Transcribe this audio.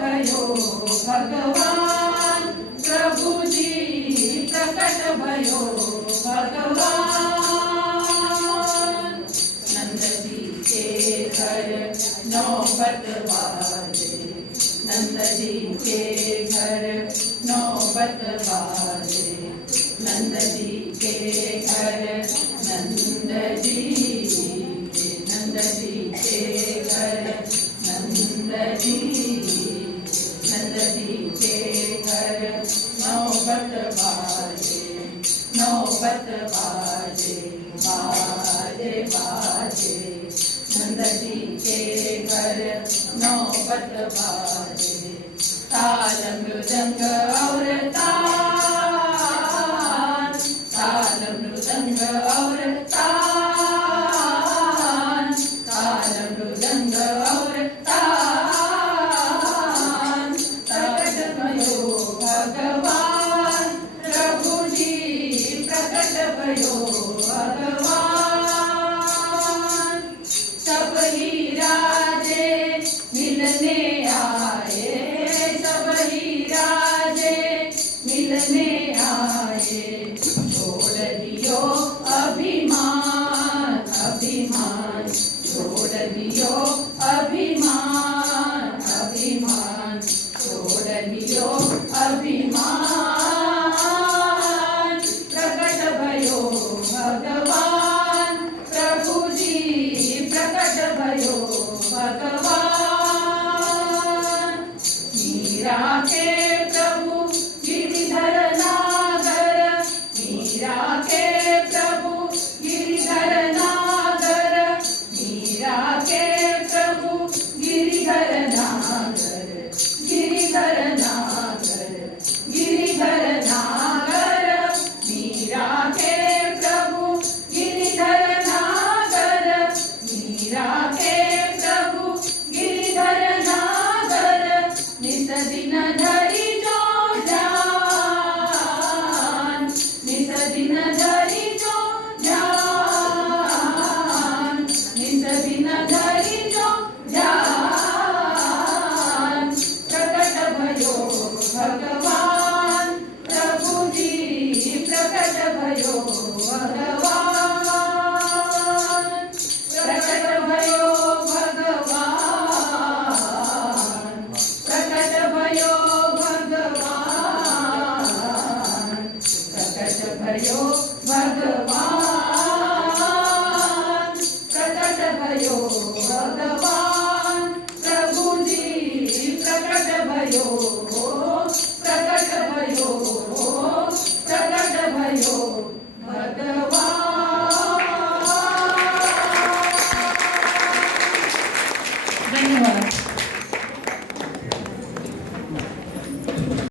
भयो भगवान, प्रभु जी प्रकट भयो भगवान। नंद जी के घर नौबत बाजे, नंद जी के घर नौबत बाजे, नंद जी के घर नंद जी के घर नंद जी के घर नौबत बाजे, नौबत बाजे बाजे बाजे, नंद जी के घर नौबत बाजे। ताल मृदंग और तान, ताल मृदंग और तान, ताल मृदंग और तान। प्रकट भयो भगवान, प्रभु जी प्रकट भयो भगवान। सब ही राजे मिलने आए, सब ही राजे मिलने आए। छोड़ दियो अभिमान, अभिमान छोड़ दियो अभिमान, अभिमान छोड़ दियो अभिमान। प्रकट भयो भगवान, प्रभु जी प्रकट भयो भगवान। मीरा के प्रभु गिरिधर नागर, मीरा के प्रभु गिरिधर नागर, मीरा के प्रभु गिरिधर नागर, गिरिधर नागर, गिरिधर नागर। मीरा के प्रभु गिरिधर नागर, मीरा के प्रभु गिरिधर नागर। नित दिन